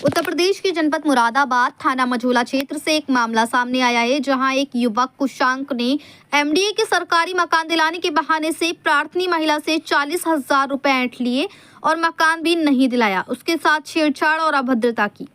उत्तर प्रदेश के जनपद मुरादाबाद थाना मझोला क्षेत्र से एक मामला सामने आया है, जहां एक युवक कुशांक ने एमडीए के सरकारी मकान दिलाने के बहाने से प्रार्थनी महिला से 40,000 रुपए ऐंठ लिए और मकान भी नहीं दिलाया। उसके साथ छेड़छाड़ और अभद्रता की।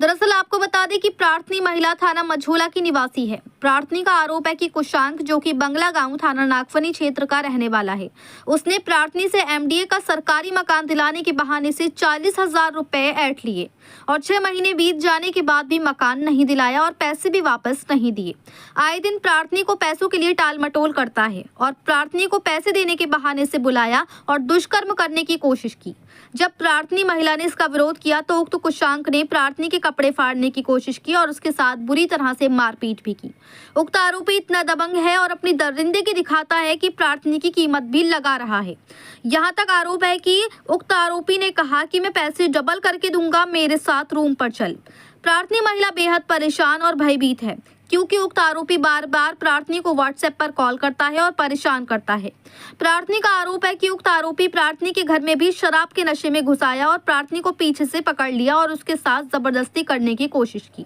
दरअसल आपको बता दें कि प्रार्थनी महिला थाना मझोला की निवासी है। प्रार्थनी का आरोप है कि कुशांक, जो कि बंगला गांव थाना नागफनी क्षेत्र का रहने वाला है, उसने प्रार्थनी से एमडीए का सरकारी मकान दिलाने के बहाने से 40,000 रुपए ऐंठ लिए और 6 महीने बीत जाने के बाद भी मकान नहीं दिलाया और पैसे भी वापस नहीं दिए। आए दिन प्रार्थनी को पैसों के लिए टाल मटोल करता है और प्रार्थनी को पैसे देने के बहाने से बुलाया और दुष्कर्म करने की कोशिश की। जब प्रार्थनी महिला ने इसका विरोध किया तो उक्त कुशांक ने प्रार्थनी के कपड़े फाड़ने की कोशिश की और उसके साथ बुरी तरह से मारपीट भी की। उक्त आरोपी इतना दबंग है और अपनी दरिंदगी दिखाता है कि प्रार्थनी की कीमत भी लगा रहा है। यहाँ तक आरोप है कि उक्त आरोपी ने कहा कि मैं पैसे डबल करके दूंगा, मेरे साथ रूम पर चल। प्रार्थनी महिला बेहद परेशान और भयभीत है, क्योंकि उक्त आरोपी बार बार प्रार्थनी को व्हाट्सएप पर कॉल करता है और परेशान करता है। प्रार्थनी का आरोप है कि उक्त आरोपी प्रार्थनी के घर में भी शराब के नशे में घुस आया और प्रार्थनी को पीछे से पकड़ लिया और उसके साथ जबरदस्ती करने की कोशिश की।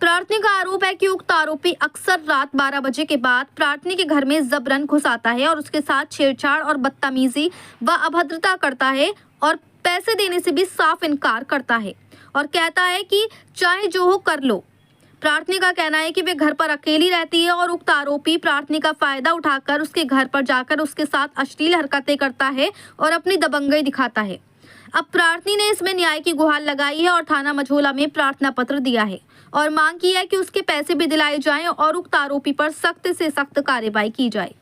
प्रार्थनी का आरोप है कि उक्त आरोपी अक्सर रात 12 बजे के बाद प्रार्थनी के घर में जबरन घुस आता है और उसके साथ छेड़छाड़ और बदतमीजी व अभद्रता करता है और पैसे देने से भी साफ इनकार करता है और कहता है कि चाहे जो हो कर लो। प्रार्थनी का कहना है कि वे घर पर अकेली रहती है और उक्त आरोपी प्रार्थनी का फायदा उठाकर उसके घर पर जाकर उसके साथ अश्लील हरकतें करता है और अपनी दबंगई दिखाता है। अब प्रार्थनी ने इसमें न्याय की गुहार लगाई है और थाना मझोला में प्रार्थना पत्र दिया है और मांग की है कि उसके पैसे भी दिलाए जाएं और उक्त आरोपी पर सख्त से सख्त कार्रवाई की जाए।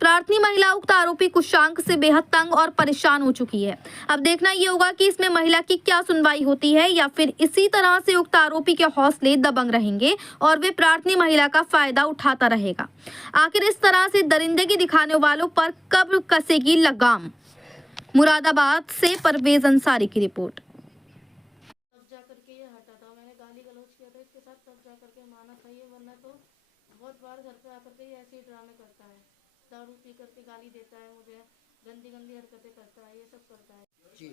प्रार्थनी महिला उक्त आरोपी कुशांक से बेहद तंग और परेशान हो चुकी है। अब देखना ये होगा कि इसमें महिला की क्या सुनवाई होती है या फिर इसी तरह से उक्त आरोपी के हौसले दबंग रहेंगे और वे प्रार्थनी महिला का फायदा उठाता रहेगा। आखिर इस तरह से दरिंदगी दिखाने वालों पर कब कसेगी लगाम। मुरादाबाद से परवेज अंसारी की रिपोर्ट। तब जा करके ये हटा था, मैंने गाली गलौज किया था इसके साथ, तब जा करके माना था ये, वरना तो बहुत बार घर पे आकर के ये ऐसे ही ड्रामे करता है। दारू पी करके गाली देता है मुझे, गंदी गंदी हरकतें करता है, ये सब करता है जी।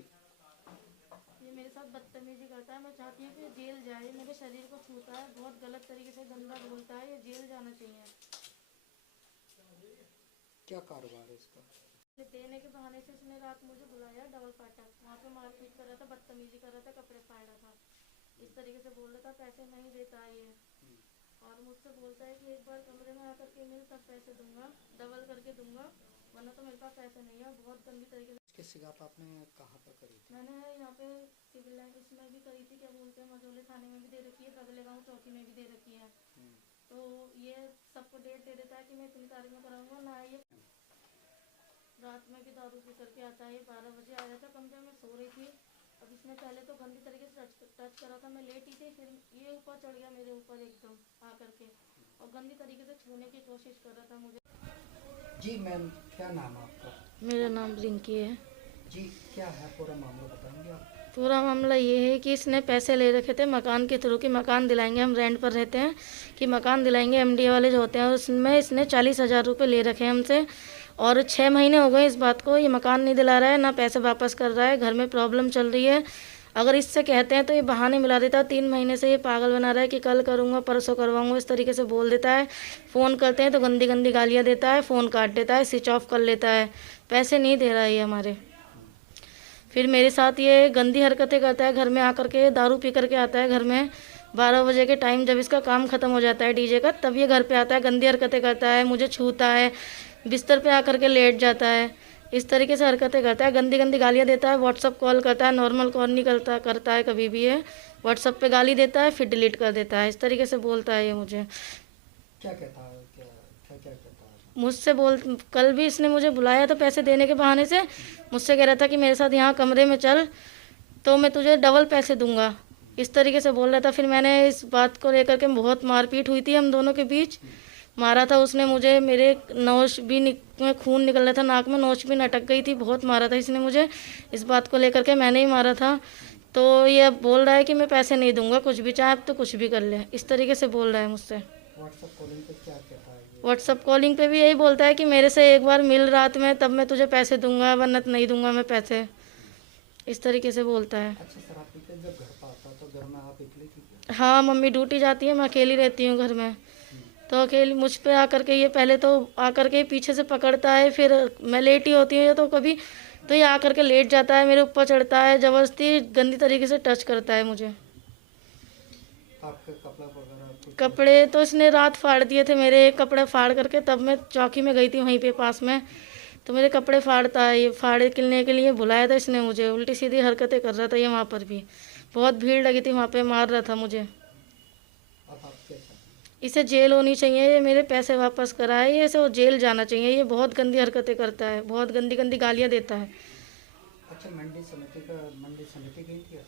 ये मेरे साथ बदतमीजी करता है। मैं चाहती हूँ कि जेल जाए। मेरे शरीर को छूता है, बहुत गलत तरीके से गंदा बोलता है, ये जेल जाना चाहिए। क्या कारोबार है इसका? देने के बहाने से इसने रात मुझे बुलाया डबल फाटक, वहाँ पे मारपीट कर रहा था, बदतमीजी कर रहा था, कपड़े फाड़ रहा था, इस तरीके से बोल रहा था। पैसे नहीं देता है ये और मुझसे बोलता है कि एक बार कमरे में आकर के मिल तब पैसे दूंगा, डबल करके दूंगा, वरना तो मेरे पास पैसे नहीं है। बहुत गंदी तरीके से। इसकी शिकायत आपने कहाँ पर करी थी? मैंने यहाँ पे सिविल लाइन इसमें भी करी थी, क्या बोलते हैं, मझोले थाने में भी दे रखी है, बगले गाँव चौकी में भी दे रखी है। तो ये सबको डेट दे देता है कि मैं इतनी तारीख में कराऊंगा ना। ये रात में भी दारू पी करके आता है। 12 बजे आया था कमरे में, सो रही थी। अब इसने पहले तो गंदी तरीके से टच करा था, मैं लेटी थी, फिर ये ऊपर चढ़ गया मेरे ऊपर एकदम आकर के और गंदी तरीके से छूने की कोशिश कर रहा था मुझे। जी मैम, क्या नाम है आपका? मेरा नाम रिंकी है जी। क्या है पूरा मामला, बताएंगे आप? पूरा मामला ये है कि इसने पैसे ले रखे थे मकान के थ्रू कि मकान दिलाएंगे, हम रेंट पर रहते हैं, कि मकान दिलाएंगे एमडीए वाले जो होते हैं, उसमें इसने 40,000 रुपये ले रखे हैं हमसे और 6 महीने हो गए इस बात को। ये मकान नहीं दिला रहा है, ना पैसे वापस कर रहा है, घर में प्रॉब्लम चल रही है। अगर इससे कहते हैं तो ये बहाने मिला देता है। 3 महीने से ये पागल बना रहा है कि कल करूँगा, परसों करवाऊँगा, इस तरीके से बोल देता है। फ़ोन करते हैं तो गंदी गंदी गालियाँ देता है, फ़ोन काट देता है, स्विच ऑफ कर लेता है, पैसे नहीं दे रहा है ये हमारे। फिर मेरे साथ ये गंदी हरकतें करता है, घर में आकर के दारू पी करके आता है घर में 12 बजे के टाइम, जब इसका काम ख़त्म हो जाता है डीजे का, तब ये घर पे आता है, गंदी हरकतें करता है, मुझे छूता है, बिस्तर पे आकर के लेट जाता है, इस तरीके से हरकतें करता है, गंदी गंदी गालियाँ देता है, व्हाट्सअप कॉल करता है, नॉर्मल कॉल नहीं करता है कभी भी। ये व्हाट्सअप पे गाली देता है, फिर डिलीट कर देता है, इस तरीके से बोलता है ये मुझे। क्या कहता है? क्या कहता है? मुझसे कल भी इसने मुझे बुलाया था पैसे देने के बहाने से, मुझसे कह रहा था कि मेरे साथ यहाँ कमरे में चल तो मैं तुझे डबल पैसे दूंगा, इस तरीके से बोल रहा था। फिर मैंने इस बात को लेकर के बहुत मारपीट हुई थी हम दोनों के बीच, मारा था उसने मुझे, मेरे नोच भी में खून निकल रहा था, नाक में नोच भी अटक गई थी, बहुत मारा था इसने मुझे। इस बात को लेकर के मैंने ही मारा था। तो ये बोल रहा है कि मैं पैसे नहीं दूंगा, कुछ भी चाहे अब तो कुछ भी कर ले, इस तरीके से बोल रहा है मुझसे। व्हाट्सएप कॉलिंग पे क्या कहता है? व्हाट्सअप कॉलिंग पे भी यही बोलता है कि मेरे से एक बार मिल रात में तब मैं तुझे पैसे दूंगा, वरना नहीं दूंगा मैं पैसे, इस तरीके से बोलता है। अच्छा, शराब पी के जब घर पर आता तो घर में आप अकेले थी क्या? हाँ, मम्मी ड्यूटी जाती है, मैं अकेली रहती हूँ घर में। तो अकेली मुझ पे आकर के ये पहले तो आकर के पीछे से पकड़ता है, फिर मैं लेटी होती हूँ तो कभी तो ये आकर के लेट जाता है, मेरे ऊपर चढ़ता है, ज़बरदस्ती गंदी तरीके से टच करता है मुझे। आपके कपड़ा वगैरह कुछ? कपड़े तो इसने रात फाड़ दिए थे मेरे, एक कपड़े फाड़ करके, तब मैं चौकी में गई थी वहीं पे पास में, तो मेरे कपड़े फाड़ता है, ये फाड़े किलने के लिए बुलाया था इसने मुझे, उल्टी सीधी हरकतें कर रहा था ये, वहाँ पर भी बहुत भीड़ लगी थी वहाँ पे, मार रहा था मुझे। अब आप क्या चाहते हैं? इसे जेल होनी चाहिए, ये मेरे पैसे वापस कराए, ये इसे जेल जाना चाहिए, ये बहुत गंदी हरकतें करता है, बहुत गंदी गंदी गालियाँ देता है। अच्छा, मंडी समिति गई थी आप?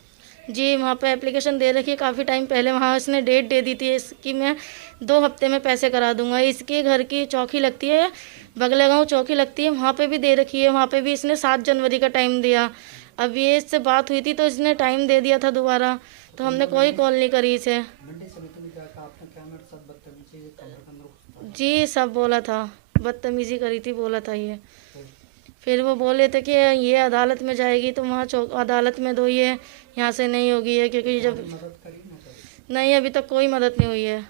जी, वहाँ पे एप्लीकेशन दे रखी है काफ़ी टाइम पहले, वहाँ इसने डेट दे दी थी इसकी, मैं 2 हफ्ते में पैसे करा दूंगा। इसके घर की चौकी लगती है, बगले गाँव चौकी लगती है, वहाँ पे भी दे रखी है, वहाँ पे भी इसने 7 जनवरी का टाइम दिया। अब ये इससे बात हुई थी तो इसने टाइम दे दिया था दोबारा, तो हमने कोई कॉल नहीं करी इसे। मंडी समिति में क्या कहा आपने? क्या मेरे साथ बदतमीजी कमरे के अंदर घुसता है? जी, सब बोला था, बदतमीज़ी करी थी, बोला था ये। तो फिर वो बोले थे कि ये अदालत में जाएगी तो वहाँ अदालत में दो, ये यहाँ से नहीं होगी है, क्योंकि जब मदद करी ना करी? नहीं, अभी तक कोई मदद नहीं हुई है।